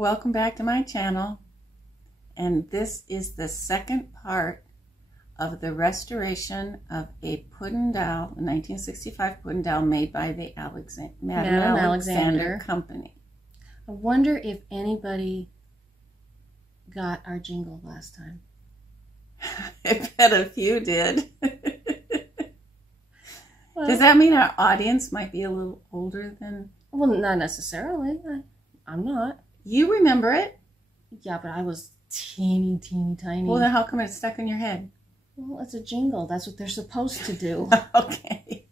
Welcome back to my channel, and this is the second part of the restoration of a Puddin doll, a 1965 Puddin doll made by the Madame Alexander Company. I wonder if anybody got our jingle last time. I bet a few did. Well, does that mean our audience might be a little older than... Well, not necessarily. I'm not. You remember it? Yeah, but I was teeny tiny. Well, then how come it's stuck in your head? Well, it's a jingle. That's what they're supposed to do. Okay.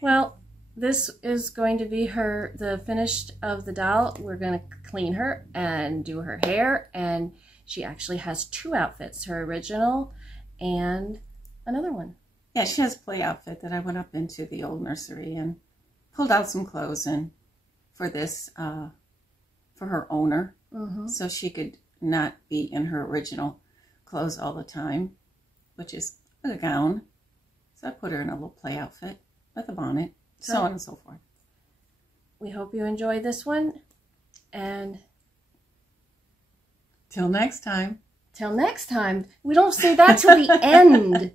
Well, this is going to be the finish of the doll. We're going to clean her and do her hair, and she actually has two outfits, her original and another one. Yeah, she has a play outfit that I went up into the old nursery and pulled out some clothes and for this, for her owner, so she could not be in her original clothes all the time, which is a gown. So I put her in a little play outfit with a bonnet, so on and so forth. We hope you enjoy this one, and till next time. Till next time. We don't say that till the end.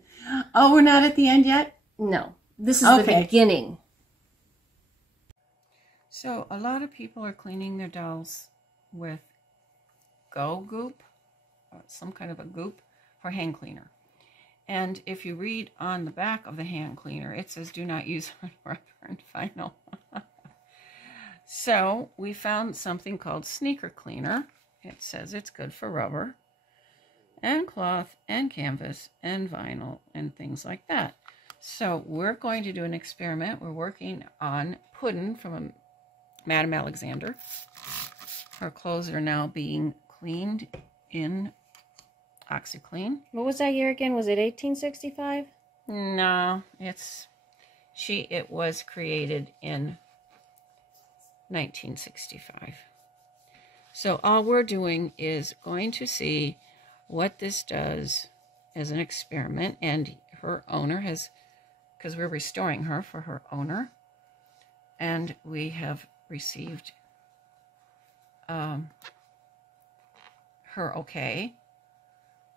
Oh, we're not at the end yet? No. This is the beginning. So a lot of people are cleaning their dolls with goop, some kind of a goop for hand cleaner. And if you read on the back of the hand cleaner, it says do not use rubber and vinyl. So we found something called sneaker cleaner. It says it's good for rubber and cloth and canvas and vinyl and things like that. So we're going to do an experiment. We're working on Puddin from Madame Alexander. Her clothes are now being cleaned in OxiClean. What was that year again? Was it 1865? No, it was created in 1965. So all we're doing is going to see what this does as an experiment, and her owner has, because we're restoring her for her owner, and we have received her okay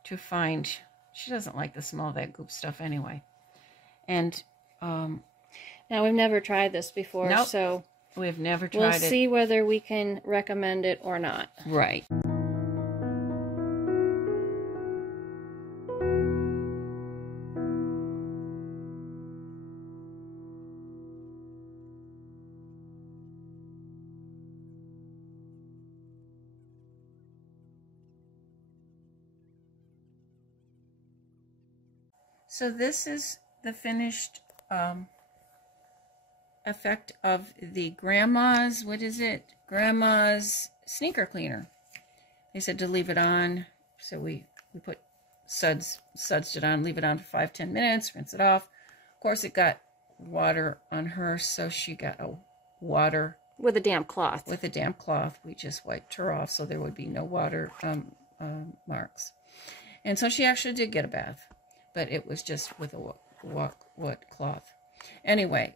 to find. She doesn't like the smell of that goop stuff anyway. And now we've never tried this before, nope, so we've never tried we'll it. see whether we can recommend it or not. Right. So this is the finished effect of the grandma's, what is it? Grandma's sneaker cleaner. They said to leave it on, so we put sudsed it on, leave it on for 5-10 minutes, rinse it off. Of course, it got water on her, so she got a water with a damp cloth. With a damp cloth, we just wiped her off, so there would be no water marks. And so she actually did get a bath, but it was just with a wet cloth. Anyway,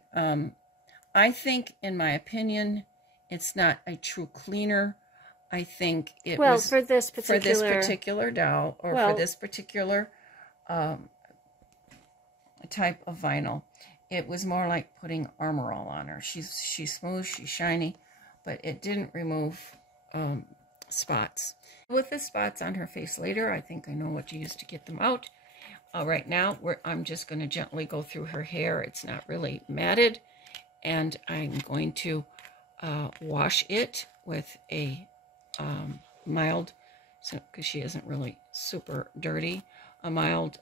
I think, in my opinion, it's not a true cleaner. I think it was for this particular doll, or for this particular type of vinyl. It was more like putting Armor All on her. She's smooth, she's shiny, but it didn't remove spots. With the spots on her face later, I think I know what to use to get them out. Right now, I'm just going to gently go through her hair. It's not really matted, and I'm going to wash it with a mild, because she isn't really super dirty, a mild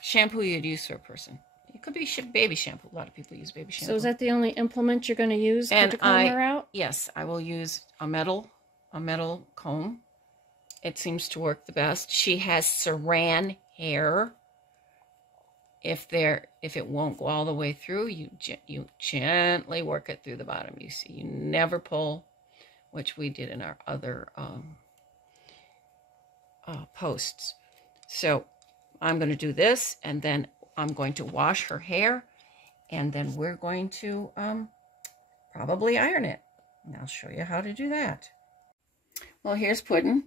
shampoo you'd use for a person. It could be baby shampoo. A lot of people use baby shampoo. So is that the only implement you're going to use to comb her out? Yes, I will use a metal comb. It seems to work the best. She has saran hair. If it won't go all the way through, you gently work it through the bottom. You see, you never pull, which we did in our other posts. So I'm going to do this, and then I'm going to wash her hair, and then we're going to probably iron it. And I'll show you how to do that. Well, here's Puddin.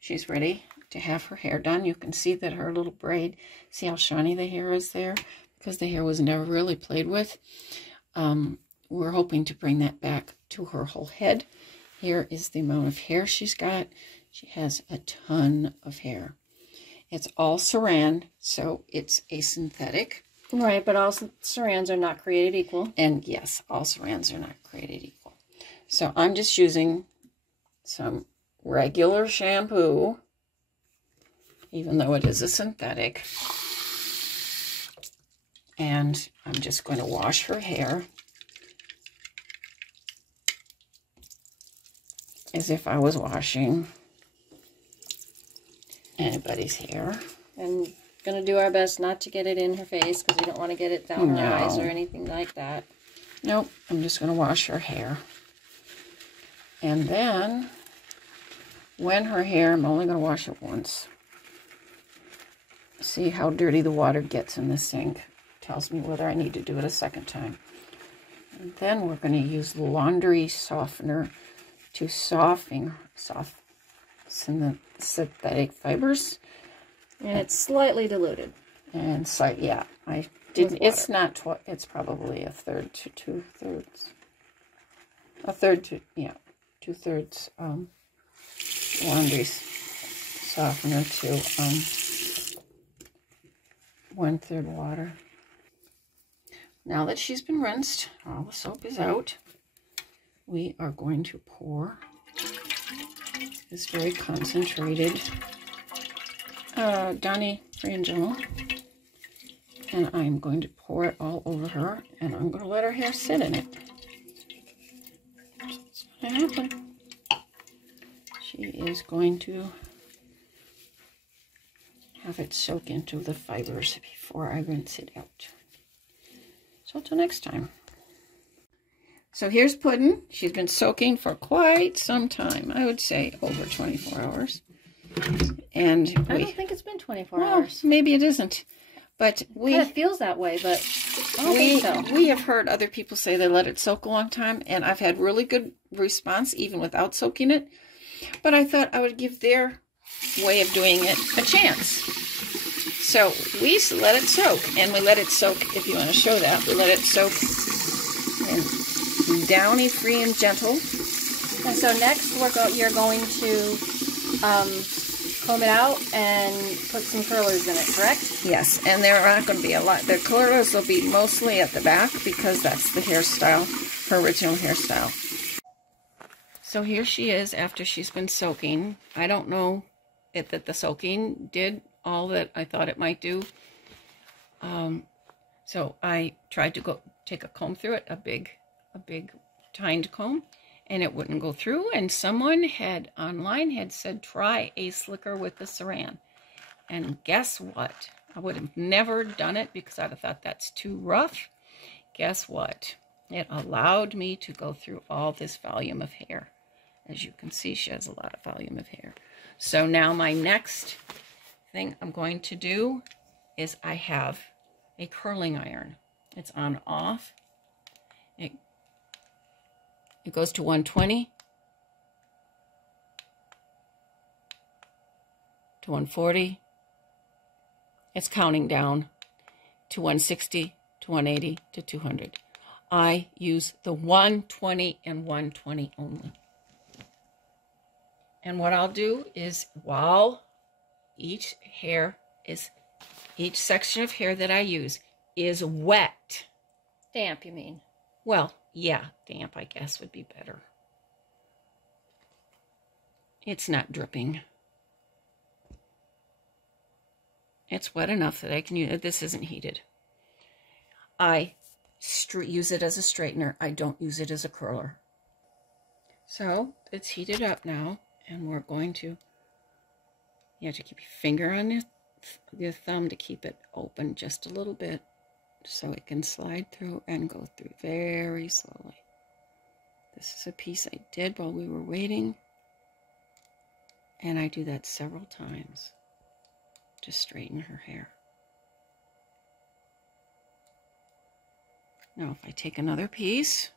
She's ready to have her hair done. You can see that her little braid, see how shiny the hair is there? Because the hair was never really played with. We're hoping to bring that back to her whole head. Here is the amount of hair she's got. She has a ton of hair. It's all saran, so it's a synthetic. Right, but all sarans are not created equal. And yes, all sarans are not created equal. So I'm just using some regular shampoo, even though it is a synthetic. And I'm just going to wash her hair as if I was washing anybody's hair. And going to do our best not to get it in her face because we don't want to get it down her eyes or anything like that. Nope, I'm just going to wash her hair. And then, when her hair, I'm only going to wash it once. See how dirty the water gets in the sink. Tells me whether I need to do it a second time. And then we're going to use laundry softener to soften the synthetic fibers. And it's slightly diluted. And so, yeah, I didn't. It's not. It's probably a third to 2/3. A third to 2/3 laundry softener to 1/3 water. Now that she's been rinsed, all the soap is out. We are going to pour this very concentrated Downy Free and Gentle, and I'm going to pour it all over her, and I'm going to let her hair sit in it. That's going to happen. She is going to have it soak into the fibers before I rinse it out. So until next time. So here's Puddin. She's been soaking for quite some time. I would say over 24 hours. And I don't think it's been 24 hours. Maybe it isn't. But It kind of feels that way, but I don't think so. We have heard other people say they let it soak a long time, and I've had really good response even without soaking it. But I thought I would give their way of doing it a chance. So we let it soak, and we let it soak, if you want to show that, we let it soak in Downy Free and Gentle. And so next you're going to comb it out and put some curlers in it, correct? Yes, and there are not going to be a lot. The curlers will be mostly at the back because that's the hairstyle, her original hairstyle. So here she is after she's been soaking. I don't know that the soaking did all that I thought it might do. So I tried to take a comb through it, a big tined comb, and it wouldn't go through. And someone online had said, try a slicker with the saran. And guess what? I would have never done it because I'd have thought that's too rough. Guess what? It allowed me to go through all this volume of hair. As you can see, she has a lot of volume of hair. So now my next thing I'm going to do is I have a curling iron. It's on off. It goes to 120, to 140. It's counting down to 160, to 180, to 200. I use the 120 and 120 only. And what I'll do is while each section of hair that I use is wet. Damp, you mean? Well, yeah, damp, I guess, would be better. It's not dripping. It's wet enough that I can use it. This isn't heated. I use it as a straightener. I don't use it as a curler. So it's heated up now, and we're going to, you have to keep your finger on your thumb to keep it open just a little bit so it can slide through and go through very slowly. This is a piece I did while we were waiting, and I do that several times to straighten her hair. Now if I take another piece,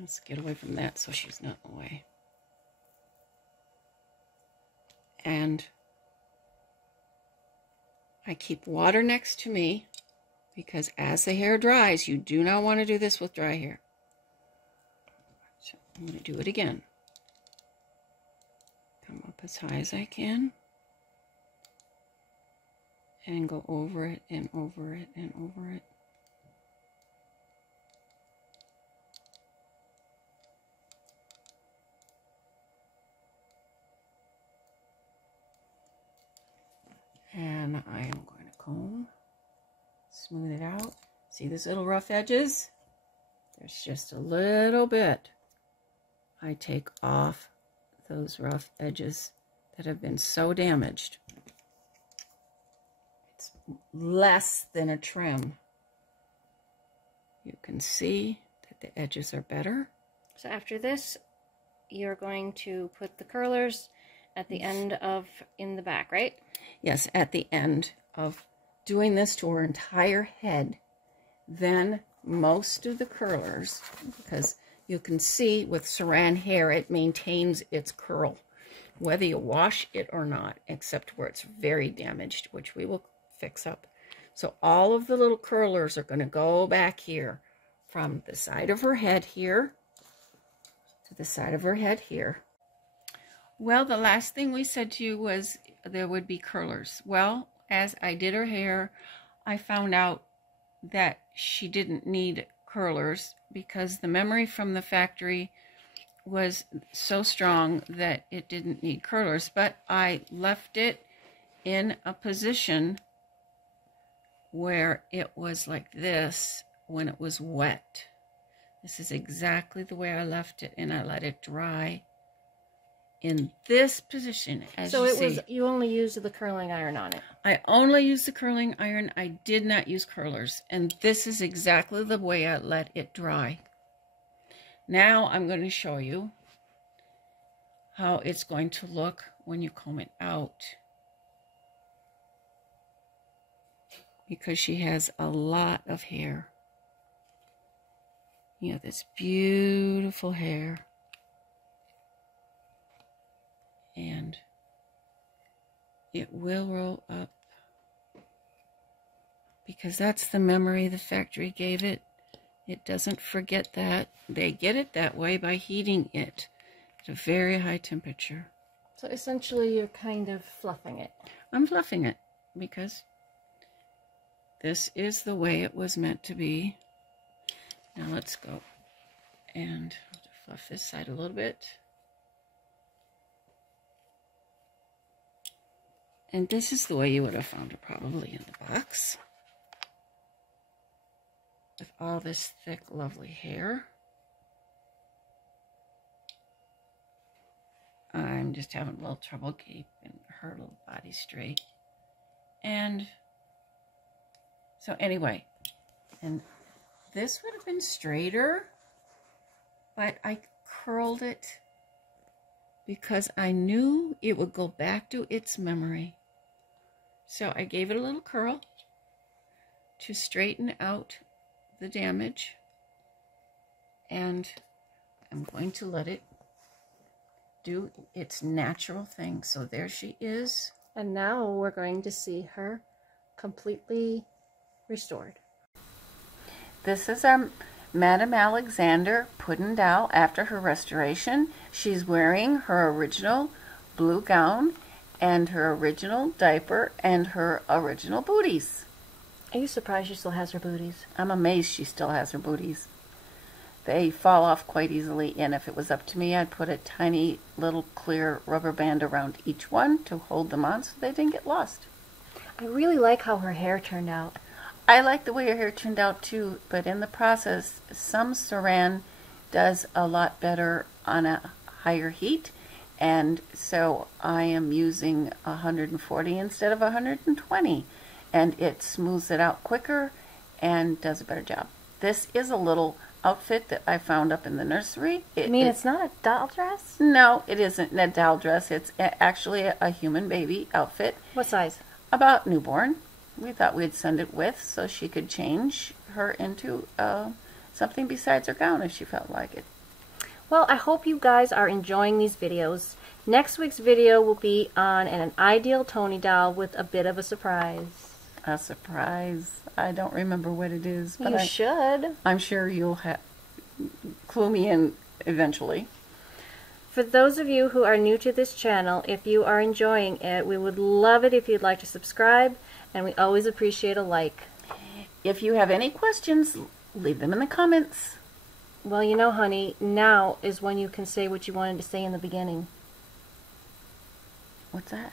Let's get away from that so she's not in the way. And I keep water next to me because as the hair dries, you do not want to do this with dry hair. So I'm going to do it again. Come up as high as I can. And go over it and over it and over it. And I am going to comb, smooth it out. See these little rough edges? There's just a little bit. I take off those rough edges that have been so damaged. It's less than a trim. You can see that the edges are better. So after this, you're going to put the curlers at the end of, in the back, right? Yes, at the end of doing this to her entire head. Then most of the curlers, because you can see with Saran hair, it maintains its curl, whether you wash it or not, except where it's very damaged, which we will fix up. So all of the little curlers are going to go back here from the side of her head here to the side of her head here. Well, the last thing we said to you was there would be curlers. Well, as I did her hair, I found out that she didn't need curlers because the memory from the factory was so strong that it didn't need curlers. But I left it in a position where it was like this when it was wet. This is exactly the way I left it, and I let it dry in this position, as you see. So you only used the curling iron on it. I only used the curling iron. I did not use curlers. And this is exactly the way I let it dry. Now I'm going to show you how it's going to look when you comb it out. Because she has a lot of hair. You have this beautiful hair. And it will roll up because that's the memory the factory gave it. It doesn't forget that. They get it that way by heating it at a very high temperature. So essentially you're kind of fluffing it. I'm fluffing it because this is the way it was meant to be. Now let's go and fluff this side a little bit. And this is the way you would have found it probably in the box. With all this thick, lovely hair. I'm just having a little trouble keeping her little body straight. And so anyway, and this would have been straighter, but I curled it because I knew it would go back to its memory. So I gave it a little curl to straighten out the damage, and I'm going to let it do its natural thing. So there she is. And now we're going to see her completely restored. This is our Madame Alexander Puddin doll after her restoration. She's wearing her original blue gown and her original diaper and her original booties. Are you surprised she still has her booties? I'm amazed she still has her booties. They fall off quite easily, and if it was up to me, I'd put a tiny little clear rubber band around each one to hold them on so they didn't get lost. I really like how her hair turned out. I like the way her hair turned out too, but in the process, some Saran does a lot better on a higher heat, and so I am using 140 instead of 120, and it smooths it out quicker and does a better job. This is a little outfit that I found up in the nursery. It's not a doll dress? No, it isn't a doll dress. It's actually a human baby outfit. What size? About newborn. We thought we'd send it with so she could change her into something besides her gown if she felt like it. Well, I hope you guys are enjoying these videos. Next week's video will be on an ideal Tony doll with a bit of a surprise. A surprise. I don't remember what it is, but You should. I'm sure you'll clue me in eventually. For those of you who are new to this channel, if you are enjoying it, we would love it if you'd like to subscribe, and we always appreciate a like. If you have any questions, leave them in the comments. Well, you know, honey, now is when you can say what you wanted to say in the beginning. What's that?